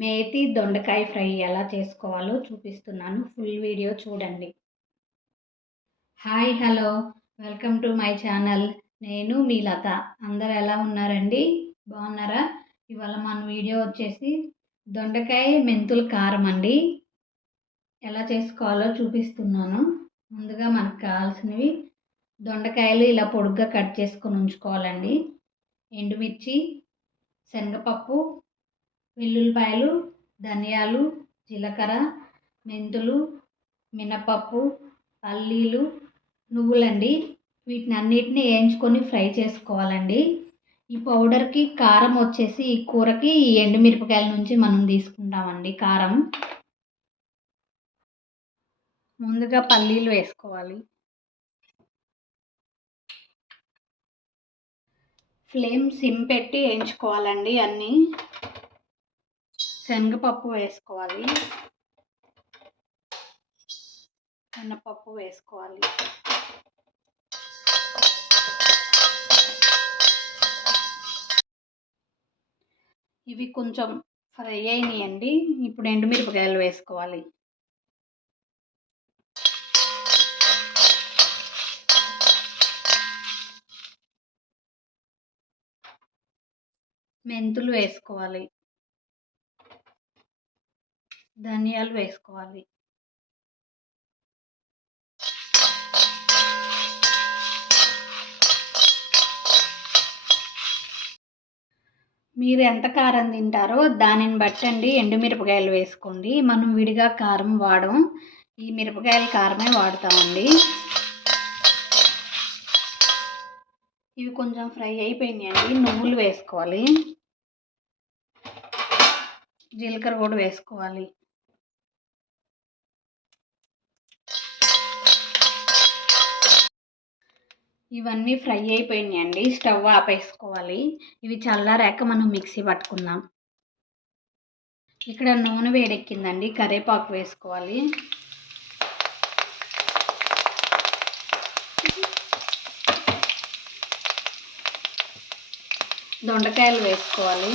మేతి దొండకాయ ఫ్రై ఎలా చేసుకోవాలో చూపిస్తున్నాను. ఫుల్ వీడియో చూడండి. Hi hello welcome to my channel. నేను మీ లత. అందరు ఎలా ఉన్నారండి? బాగున్నారా? ఇవాళ మన వీడియో వచ్చేసి దొండకాయ మెంతుల కారం అండి. ఎలా చేసుకోవాలో చూపిస్తున్నాను. ముందుగా మనకు కావాల్సినవి దొండకాయలు ఇలా పొడుగ్గా కట్ చేసుకొని ఉంచుకోవాలండి. ఎండుమిర్చి, శనగపప్పు, వెల్లుల్లిపాయలు, ధనియాలు, జీలకర్ర, మెంతులు, మినపప్పు, పల్లీలు, నువ్వులండి. వీటిని అన్నిటిని వేయించుకొని ఫ్రై చేసుకోవాలండి. ఈ పౌడర్కి కారం వచ్చేసి ఈ కూరకి ఈ ఎండుమిరపకాయల నుంచి మనం తీసుకుంటామండి కారం. ముందుగా పల్లీలు వేసుకోవాలి. ఫ్లేమ్ సిమ్ పెట్టి వేయించుకోవాలండి అన్నీ. శనగపప్పు వేసుకోవాలి, మినపప్పు వేసుకోవాలి. ఇవి కొంచెం ఫ్రై అయినాయండి. ఇప్పుడు ఎండుమిరపకాయలు వేసుకోవాలి. మెంతులు వేసుకోవాలి, ధనియాలు వేసుకోవాలి. మీరు ఎంత కారం తింటారో దానిని బట్టండి ఎండుమిరపకాయలు వేసుకోండి. మనం విడిగా కారం వాడం, ఈ మిరపకాయల కారమే వాడతామండి. ఇవి కొంచెం ఫ్రై అయిపోయినాయండి. నువ్వులు వేసుకోవాలి, జీలకర్ర కూడా వేసుకోవాలి. ఇవన్నీ ఫ్రై అయిపోయినాయండి. స్టవ్ ఆపేసుకోవాలి. ఇవి చల్లారాక మనం మిక్సీ పట్టుకుందాం. ఇక్కడ నూనె వేడెక్కిందండి. కరివేపాకు వేసుకోవాలి, దొండకాయలు వేసుకోవాలి,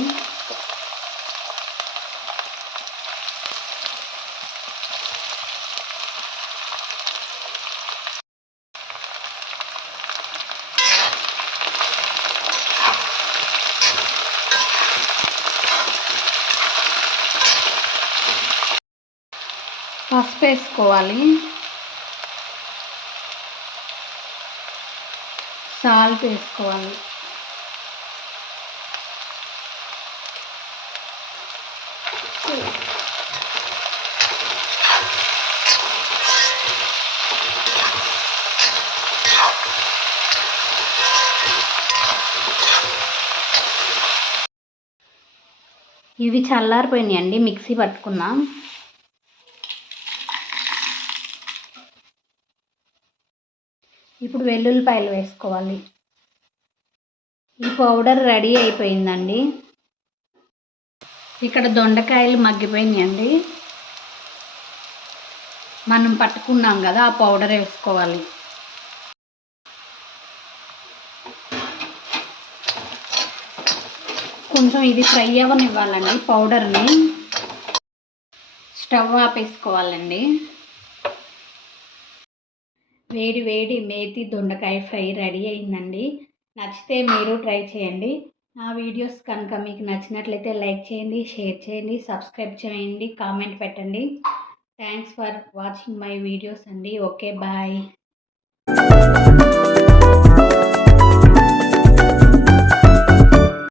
పసుపు వేసుకోవాలి, సాల్ట్ వేసుకోవాలి. ఇవి చల్లారిపోయినాయండి. మిక్సీ పట్టుకున్నాం. ఇప్పుడు వెల్లుల్లిపాయలు వేసుకోవాలి. ఈ పౌడర్ రెడీ అయిపోయిందండి. ఇక్కడ దొండకాయలు మగ్గిపోయినాయండి. మనం పట్టుకున్నాం కదా, ఆ పౌడర్ వేసుకోవాలి. కొంచెం ఇది ఫ్రై అవ్వనివ్వాలండి పౌడర్ని. స్టవ్ ఆపేసుకోవాలండి. వేడి వేడి మేతి దొండకాయ ఫ్రై రెడీ అయిందండి. నచ్చితే మీరు ట్రై చేయండి. నా వీడియోస్ కనుక మీకు నచ్చినట్లయితే లైక్ చేయండి, షేర్ చేయండి, సబ్స్క్రైబ్ చేయండి, కామెంట్ పెట్టండి. Thanks for watching my videos అండి. Okay bye.